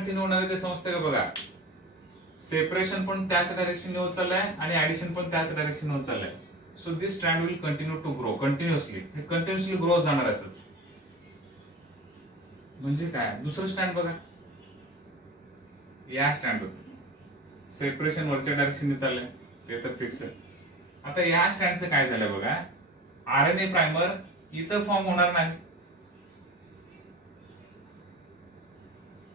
Continue होणार आहे ते समजतं का बघा. सेपरेशन पण त्याच डायरेक्शन होत चाललंय आणि ऍडिशन पण त्याच डायरेक्शन होत चाललंय. So this strand will continue to grow continuously. हे कंटिन्युअसली ग्रो जाणार असंच. म्हणजे काय, दुसरं स्टँड बघा, या स्टँड होत सेपरेशन वरच्या डायरेक्शनने चाललंय ते तर फिक्स आहे. आता या स्टँडचं काय झालं बघा, आरएनए प्रायमर इथं फॉर्म होणार नाही.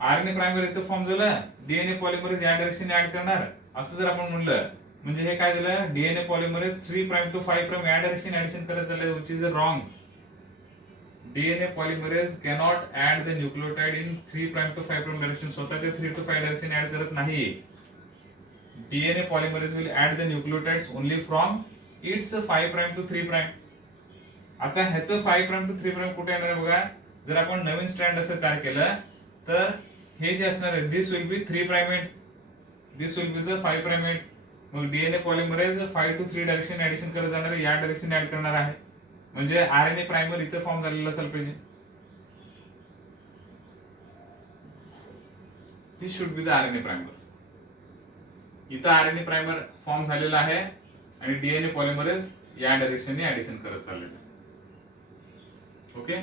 आरएनए प्रायमर इथं फॉर्म झालं, डीएनए पॉलिमरेज या डायरेक्शनने ऍड करणार असं जर आपण म्हणलं, म्हणजे हे काय झालं, DNA polymerase 3 prime to 5 prime या डायरेक्शन ऍडिशन करत चाललंय, which is wrong. DNA polymerase cannot add the nucleotide in 3 prime to 5 prime direction. स्वतःच्या 3 to 5 डायरेक्शन ऍड करत नाही. DNA polymerase will add the nucleotides only from its 5 prime to 3 prime. आता ह्याचं 5 prime to 3 prime कुठे येणार आहे बघा, जर आपण नवीन स्ट्रँड असं तयार केलं तर हे जे असणार आहे, this will be 3 prime, this will be the 5 prime. मग DNA polymerase 5 to 3 direction addition करत जाणार आहे, या डायरेक्शन ऍड करणार आहे. म्हणजे आरएनए प्रायमर इथं फॉर्म झालेला असायला पाहिजे. This should be the RNA primer. इथं आरएनए प्रायमर फॉर्म झालेला आहे आणि डीएनए पॉलिमरेज या डायरेक्शनने ऍडिशन करत चाललेलं आहे. ओके,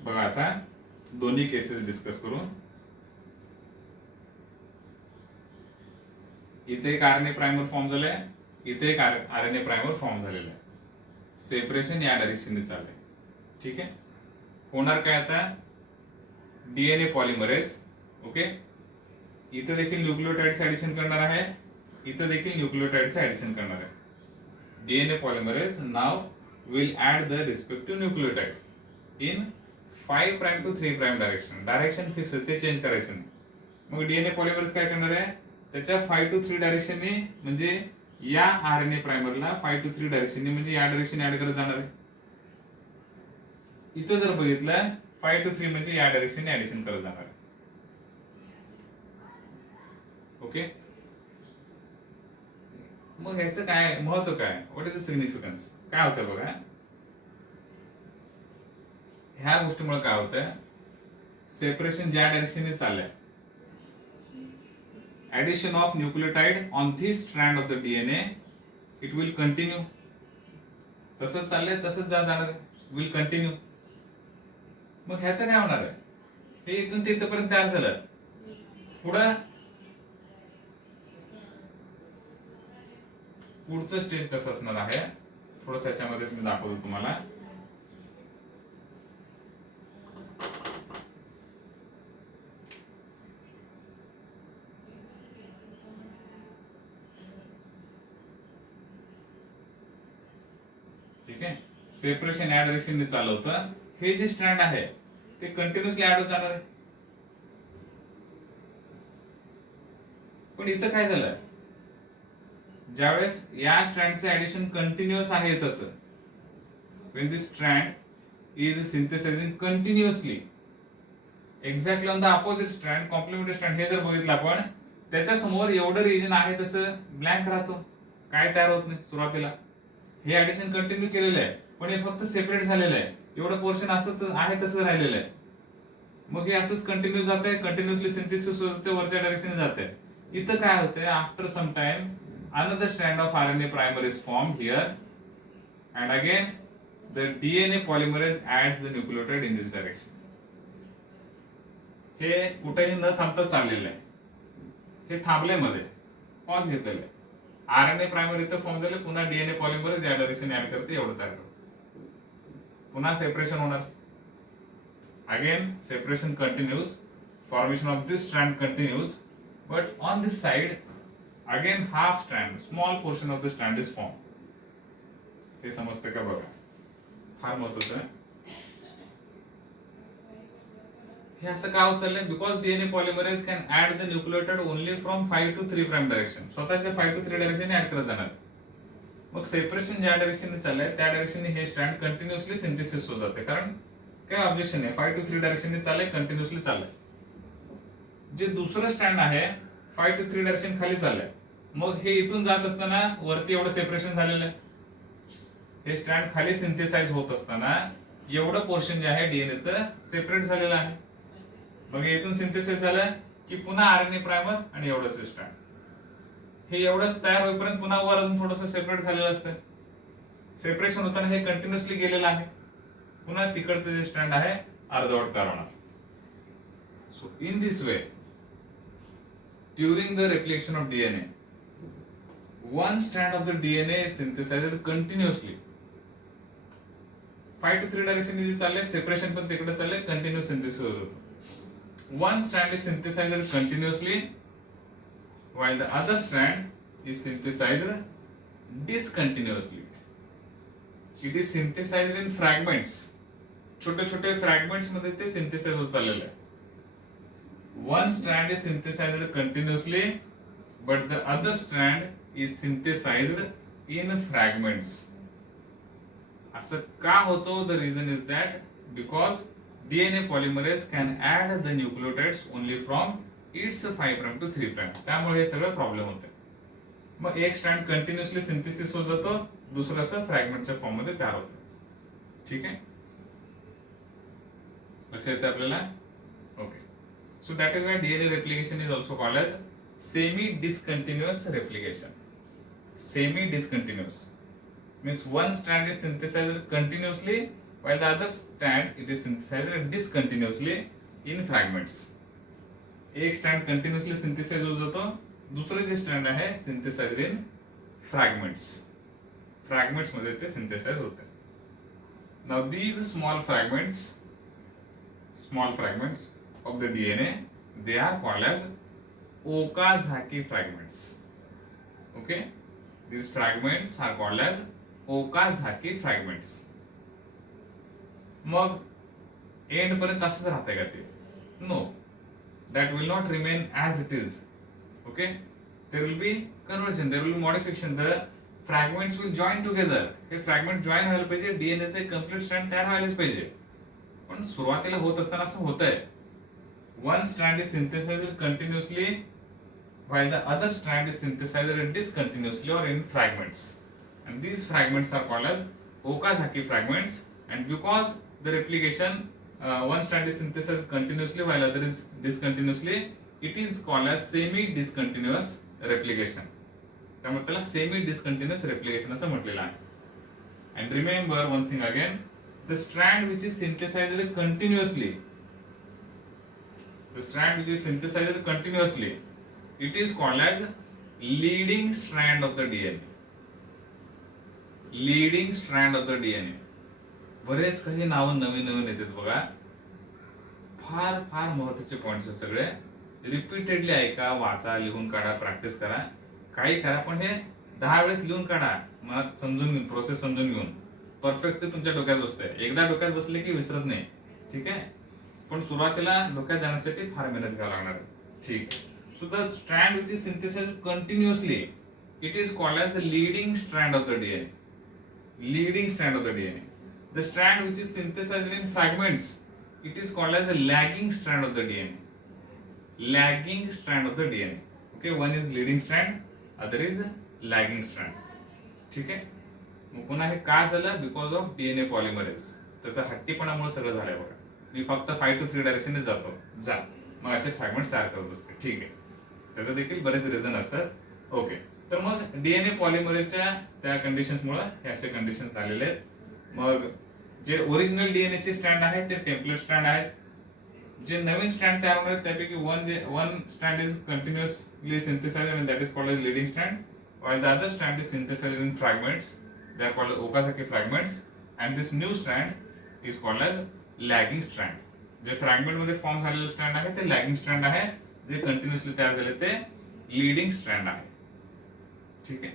बघा आता दोन्ही केसेस डिस्कस करू. इथे एक आरएनए प्रायमर फॉर्म झालंय, इथे एक आरएनए प्रायमर फॉर्म झालेला आहे. सेपरेशन या डायरेक्शनने चाललंय. ठीक आहे, होणार काय आता, डीएनए पॉलिमरेज ओके, इथं देखील न्यूक्लियोटाइड्स ऍडिशन करणार आहे, इथं देखील न्यूक्लियोटाइड्स ऍडिशन करणार आहे. DNA polymerase now will add the respective nucleotide in 5 prime to 3 prime direction. Direction fix आहे, ते चेंज करायचं नाही. मग डीएनए पॉलिमरेज काय करणार आहे, त्याच्या 5 to 3 डायरेक्शनने, म्हणजे या आरएनए प्रायमरला 5 to 3 डायरेक्शनने, म्हणजे या डायरेक्शन ऍड करत जाणार आहे. इथं जर बघितलं 5 to 3 म्हणजे या डायरेक्शनने ऍडिशन करत जाणार आहे. ओके, मग ह्याचं काय महत्व, काय व्हॉट इज द सिग्निफिकन्स, काय होतं बघा. ह्या गोष्टीमुळे काय होतं, सेपरेशन ज्या डायरेक्शनने चाललंय, addition of nucleotide on this strand of the DNA, it will continue. तसंच चाललंय, तसंच जाणार आहे, will continue. मग ह्याचं काय होणार आहे, हे इथून ते इथपर्यंत तयार झालं, पुढचं स्टेज कसं असणार आहे थोडंसं याच्यामध्येच मी दाखवतो तुम्हाला. ठीक आहे, सेपरेशन या डायरेक्शनने चालवतं. हे जे स्ट्रँड आहे ते कंटिन्युअसली ऍड होत जाणार आहे. पण इथं काय झालं, ज्यावेळेस या स्ट्रँडचं ऍडिशन कंटिन्युअस आहे तसं, when this strand is synthesizing continuously exactly on the opposite strand, complementary strand, हे जर बघितलं आपण, त्याच्या समोर एवढं रिजन आहे तसं ब्लँक राहतो, काय तयार होत नाही सुरुवातीला. हे ऍडिशन कंटिन्यू केलेलं आहे, पण हे फक्त सेपरेट झालेलं आहे, एवढं पोर्शन असं आहे तसं राहिलेलं आहे. मग हे असंच कंटिन्यू जात आहे, कंटिन्युअसली सिंथेसिस होते, वरच्या डायरेक्शनने जात आहे. इथं काय होतंय, after some time another strand of RNA primer is formed here, and again the DNA polymerase adds the nucleotide in this direction. हे कुठेही न थांबता चाललेलं आहे, हे थांबले मध्ये पॉज घेतलेलं आहे. आरएनए प्रायमर इथं फॉर्म झाले, पुन्हा डीएनए पॉलिमरेज या डायरेक्शन ऍड करते, एवढं तयार करते, पुन्हा सेपरेशन होणार. Again separation continues, formation of this strand continues, but on this side again half strand, small portion of the strand is formed. हे समजतं का बघा, फार महत्वाचं आहे. हे असं का होत चाललंय, because DNA polymerase can add the nucleotide only from 5 to 3 prime direction. स्वतःच्या 5 to 3 डायरेक्शन ऍड करत जाणार. मग सेपरेशन ज्या डायरेक्शनने चाललंय त्या डायरेक्शनने हे स्ट्रँड कंटिन्युअसली सिंथेसिस होत जाते, कारण काय ऑब्जेक्शन आहे, 5 to 3 डायरेक्शनने चाललंय, कंटिन्युअसली चाललंय. जे दुसरं स्ट्रँड आहे 5 to 3 डायरेक्शन खाली चाललंय, मग हे इथून जात असताना वरती एवढं सेपरेशन झालेलं आहे, हे स्ट्रँड खाली सिंथेसाइज होत असताना एवढं पोर्शन जे आहे डीएनएचं सेपरेट झालेलं आहे. मग इथून सिंथेसिस झालं की पुन्हा आरएनए प्रायमर आणि एवढंच स्ट्रँड. हे एवढंच तयार होईपर्यंत पुन्हा वर अजून थोडंसं सेपरेट झालेलं असतं. सेपरेशन होताना हे कंटिन्युअसली गेलेलं आहे. पुन्हा तिकडचं जे स्ट्रँड आहे अर्धवट तयार होणार. So in this way during the replication of DNA one strand of the DNA is synthesized continuously. 5 to 3 direction इथे चालले, सेपरेशन पण तिकडे चालले, कंटिन्युअस सिंथेसिस होत होतं. One strand is synthesized continuously while the other strand is synthesized discontinuously. It is synthesized in fragments. छोटे छोटे fragments मध्ये ते सिंथेसाइज होत चाललेलं आहे. One strand is synthesized continuously but the other strand is synthesized in fragments. असं का होतो? The reason is that because DNA polymerase can add the nucleotides only from its 5 prime to 3 prime. त्यामुळे हे सगळं problem होते. मग एक strand continuously synthesis होत जातो, दुसरं असं फ्रॅगमेंटच्या फॉर्म मध्ये तयार होतं. ठीक आहे, लक्षात येते आपल्याला? Okay. So that is why DNA replication is also called as semi discontinuous replication. Semi discontinuous means one strand is synthesized continuously while the other strand it is synthesized discontinuously in fragments. एक strand continuously synthesise होत जातो, दुसरे जे strand आहे synthesized in fragments. Fragments मध्ये ते synthesise होते. Now these small fragments of the DNA they are called as Okazaki fragments. Okay, these fragments are called as Okazaki fragments. मग एंड पर्यंत असंच राहते का ते? No, that will not remain as it is. Okay, there will be conversion, there will be modification, the fragments will join together. हे fragment join व्हायला पाहिजे, DNA चे कंप्लीट स्ट्रँड तयार व्हायलाच पाहिजे. पण सुरुवातीला होत असताना असं होतंय, one strand is synthesized continuously while the other strand is synthesized discontinuously or in fragments, and these fragments are called as Okazaki fragments. And because the replication one strand is synthesized continuously while other is discontinuously, it is called as semi discontinuous replication. त्यामुळे त्याला semi discontinuous replication असं म्हटलेलं आहे. And remember one thing again, the strand which is synthesized continuously, it is called as leading strand of the DNA. Leading strand of the DNA. बरेच काही नाव नवीन नवीन येतात बघा. फार फार महत्त्वाचे पॉइंट्स आहेत सगळे. रिपीटेडली ऐका, वाचा, लिहून काढा, प्रॅक्टिस करा, काही करा, पण हे 10 वेळेस लिहून काढा, मनात समजून घेऊन, प्रोसेस समजून घेऊन परफेक्टली तुमच्या डोक्यात बसतंय. एकदा डोक्यात बसले की विसरत नाही. ठीक आहे, पण सुरुवातीला डोक्यात जाण्यासाठी फार मेहनत घ्यावी लागणार आहे. ठीक. So the strand which is synthesized continuously, it is called as the leading strand of the DNA. Leading strand of the DNA. The strand which is synthesized in fragments, it is called as a lagging strand of the DNA. Lagging strand of the DNA. Okay, one is leading strand, other is lagging strand. ठीक आहे. मग पुन्हा हे का झालं? Because of DNA polymerase. त्याचा हट्टीपणामुळे सगळं झालंय बघा. मी फक्त 5 to 3 डायरेक्शनने जातो, जा, मग असे फ्रॅगमेंट्स तयार करत बसते. ठीक आहे, त्याचं देखील बरेच रिझन असतात. ओके, तर मग डीएनए पॉलिमरेजच्या त्या कंडिशन्समुळे हे असे कंडिशन झालेले आहेत. मग जे ओरिजिनल डीएनए चे स्ट्रँड आहेत ते टेम्पलेट स्ट्रँड आहेत. जे नवीन स्ट्रँड तयार होणार त्यापैकी one strand is continuously synthesized and that is called as leading strand, while the other strand is synthesized in fragments. They are called Okazaki fragments, and this new strand is called as lagging strand. जे fragment मध्ये form झालेले strand आहे ते lagging strand आहे, जे continuously तयार झाले ते लीडिंग स्ट्रँड आहे. ठीक आहे,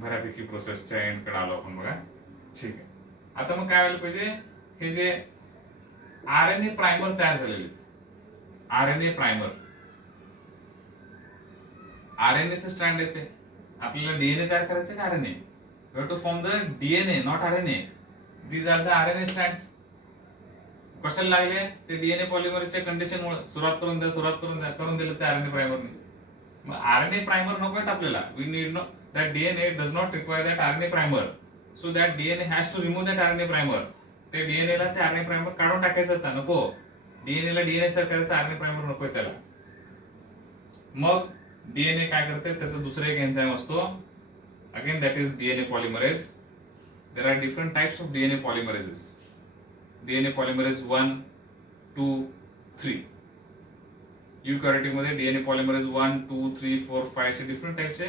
बऱ्यापैकी प्रोसेसच्या एंड कडे आलो आपण बघा. ठीक आहे, आता मग काय व्हायला पाहिजे? हे जे आरएनए प्रायमर तयार झालेले, आरएनए प्रायमर, आरएनए चे स्ट्रँड येते, आपल्याला डीएनए तयार करायचं का RNA? We have to form the DNA, not RNA. These are the RNA strands. कशाला लागले? ते डीएनए पॉलिमरच्या कंडिशनमुळे सुरुवात करून दिलं ते आरएनए प्रायमरने. मग आरएनए प्रायमर नकोय आपल्याला. We need no that DNA does not require that RNA primer, so that DNA has to remove that RNA primer. ते डीएनए ला ते आरएनए प्रायमर काढून टाकायचं होता, नको. डीएनए ला डीएनए सर करायचं, आरएनए प्रायमर नकोय त्याला. मग डीएनए काय करते, त्याचा दुसरा एक एन्झाइम असतो, again that is DNA polymerase. There are different types of DNA polymerases. DNA polymerase 1, 2, 3. Eukaryotic मध्ये डीएनए पॉलिमरेज 1, 2, 3, 4, 5 असे डिफरंट टाइपचे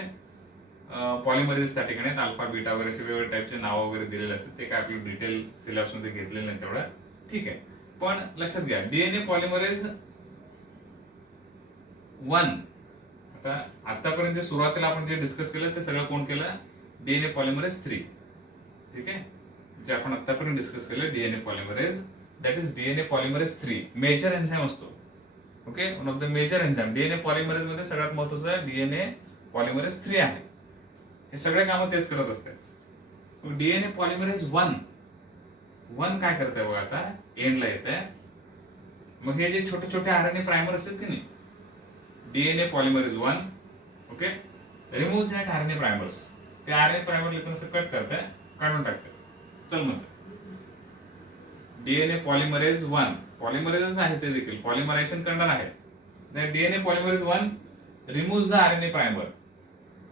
पॉलिमरेजेस त्या ठिकाणी, अल्फा बीटा वगैरे असे वेगवेगळ्या टाइपचे नाव वगैरे दिलेले असतात. ते काय आपलं डिटेल सिलेबस मध्ये घेतलेलं नाही तेवढं, ठीक आहे. पण लक्षात घ्या, डीएनए पॉलिमरेज 1, आता आतापर्यंत सुरुवातीला आपण जे डिस्कस केलं ते सगळं कोण केलं, डीएनए पॉलिमरेज 3, ठीक आहे. जे आपण आतापर्यंत डिस्कस केलं DNA polymerase, that is DNA polymerase 3 major enzyme असतो. Okay, one of the major enzyme DNA polymerase मध्ये सगळ्यात महत्त्वाचं डीएनए पॉलिमरेज 3 आहे. हे सगळे कामं तेच करत असते. डीएनए पॉलिमरेज 1 काय करते बघा, आता एंडला येते. मग हे जे छोटे छोटे आरएनए प्रायमर असतात की नाही, DNA polymerase 1, okay, remove that RNA primers. ते आरएनए प्रायमर इथून असं कट करते, काढून टाकते. चल म्हणते डीएनए पॉलिमरेज 1, पॉलिमरेजच आहे ते देखील, पॉलिमरायझेशन करणार आहे. DNA polymerase 1 remove the RNA primer,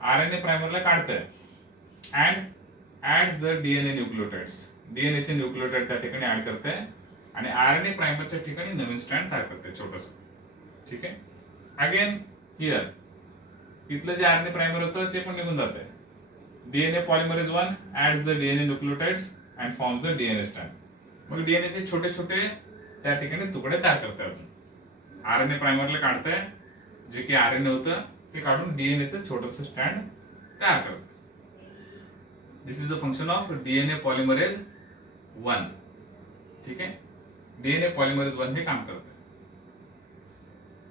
RNA प्रायमरला काढते, and adds the DNA nucleotides, DNA चे न्यूक्लियोटाइड त्या ठिकाणी ऍड करते आणि आरएनए प्रायमरच्या ठिकाणी नवीन स्ट्रँड तयार करते छोटस, ठीक आहे. अगेन हियर इथलं जे आरएनए प्रायमर होतं ते पण निघून जाते. DNA polymerase 1 ads the DNA nucleotides and forms the DNA strand. मग डीएनए चे छोटे छोटे त्या ठिकाणी तुकडे तयार करते. अजून आरएनए प्रायमरला काढते, जे की आरएनए होतं ते काढून डीएनए चं छोटंसं स्ट्रँड तयार करते. This is the function of DNA polymerase 1, ठीक आहे. डीएनए पॉलिमरेज 1 हे काम करते.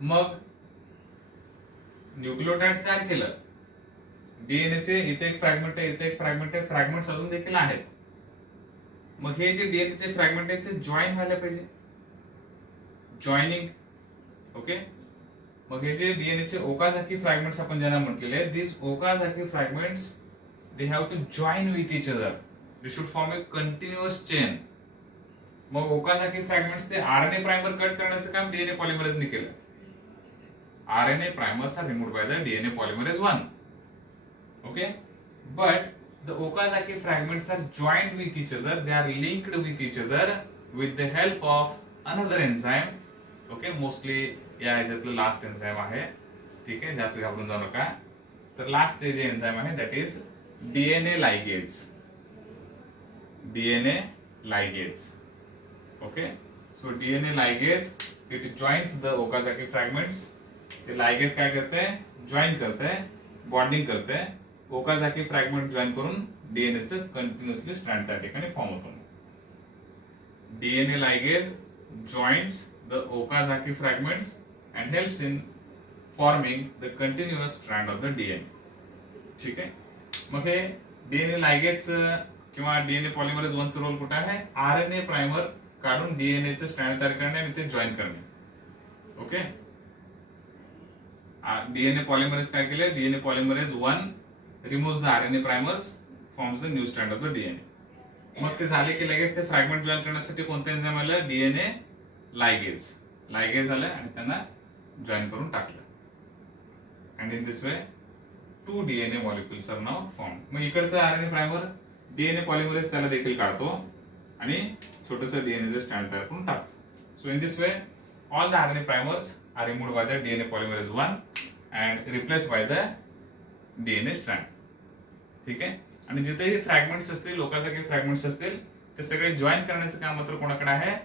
मग न्यूक्लियोटाइड तयार केलं, डीएनए चे इथे एक फ्रॅगमेंट आहे, इथे एक फ्रॅगमेंट आहे, फ्रॅगमेंट्स अजून देखील आहेत. मग हे जे डीएनए चे फ्रॅगमेंट आहेत ते जॉईन व्हायला पाहिजे, जॉईनिंग, ओके. मग हे जे डीएनए चे ओकाझाकी फ्रॅगमेंट्स आपण ज्यांना म्हटलेले, this Okazaki fragments they have to join with each other, they should form a continuous chain. मग ओकाझाकी फ्रॅगमेंट्स ते आरएनए प्रायमर कट करण्याचं काम डीएनए पॉलिमरेजने केलं. RNA primers are removed by the DNA polymerase 1. Okay, but the Okazaki fragments are joined with each other. They are linked with each other with the help of another enzyme. Okay, mostly या ह्याच्यातलं last enzyme आहे, ठीक आहे. जास्त घाबरून जाऊ नका. तर last ते जे एन्झाइम आहे that is DNA ligase. DNA ligase, okay. So DNA ligase it joins the Okazaki fragments. ते लायगेज काय करते, जॉईन करते, बॉन्डिंग करते, ओकाझाकी फ्रॅगमेंट जॉईन करून डीएनए चं कंटिन्युअसली स्ट्रँड त्या ठिकाणी फॉर्म होतो. DNA ligase joins the Okazaki fragments and helps in forming the continuous strand of the DNA, ठीक आहे. मग हे डीएनए लायगेज किंवा डीएनए पॉलिमरेज 1 चा रोल कुठे आहे, आरएनए प्रायमर काढून डीएनए चं स्ट्रँड तयार करणे आणि ते जॉईन करणे, ओके. डीएनए पॉलिमरेज काय केले, DNA polymerase 1 removes the RNA primers, forms the new strand of the DNA. मग ते झाले की लगेच ते फ्रॅगमेंट जॉईन करण्यासाठी कोणतं एन्झाइम आलं, डीएनए लायगेज. लायगेज आलं आणि त्यांना जॉईन करून टाकलं. And in this way 2 DNA molecules are now form. मग इकडचं आरएनए प्रायमर डीएनए पॉलिमरेज त्याला देखील काढतो आणि छोटंसं डीएनए स्ट्रँड तयार करून टाकतो. So in this way all the RNA primers are removed by the DNA polymerase 1 and replaced by the DNA strand, ठीक आहे. आणि जिथेही फ्रॅगमेंट्स असतील, ओकाझाकी फ्रॅगमेंट्स असतील, ते सगळे जॉईन करण्याचं काम मात्र कोणाकडे आहे,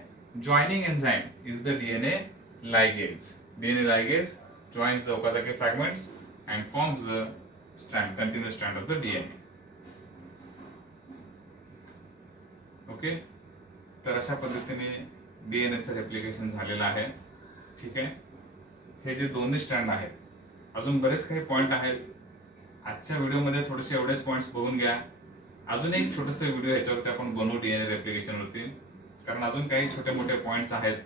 joining enzyme is the DNA ligase. DNA ligase joins the Okazaki fragments and forms the strand, continuous strand of the DNA. Okay, तर अशा पद्धतीने DNA चं रेप्लिकेशन झालेलं आहे, ठीक आहे. हे जे दोन्ही स्ट्रँड आहेत, अजून बरेच काही पॉइंट आहेत. आजच्या व्हिडिओमध्ये थोडेसे एवढेच पॉइंट्स बघून घ्या. अजून एक छोटंसं व्हिडिओ ह्याच्यावरती आपण बनवू डीएनए रेप्लिकेशन वरती, कारण अजून काही छोटे मोठे पॉइंट्स आहेत.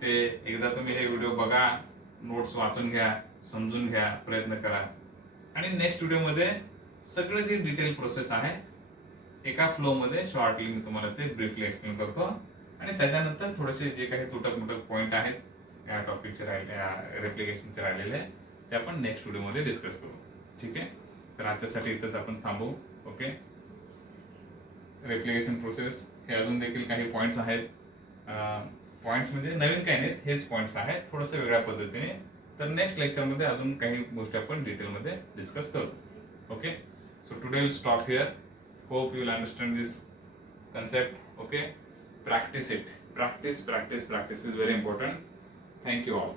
ते एकदा तुम्ही हे व्हिडिओ बघा, नोट्स वाचून घ्या, समजून घ्या, प्रयत्न करा आणि नेक्स्ट व्हिडिओमध्ये सगळे जे डिटेल प्रोसेस आहे एका फ्लो मध्ये शॉर्टली मी तुम्हाला ते ब्रीफली एक्सप्लेन करतो आणि त्याच्यानंतर थोडेसे जे काही तुटक मुटक पॉईंट आहेत या टॉपिकचे राहिले रेप्लिकेशनचे राहिलेले ते आपण नेक्स्ट व्हिडिओमध्ये डिस्कस करू. ठीक आहे, तर आजच्यासाठी इथंच आपण थांबू. ओके, रेप्लिकेशन प्रोसेस हे अजून देखील काही पॉईंट्स आहेत. पॉईंट्स म्हणजे नवीन काही नाहीत, हेच पॉईंट्स आहेत थोडंसं वेगळ्या पद्धतीने. तर नेक्स्ट लेक्चरमध्ये अजून काही गोष्टी आपण डिटेलमध्ये डिस्कस करू. Okay, so today will stop here. Hope you will understand this concept. Okay, practice it. Practice is very important. Thank you all.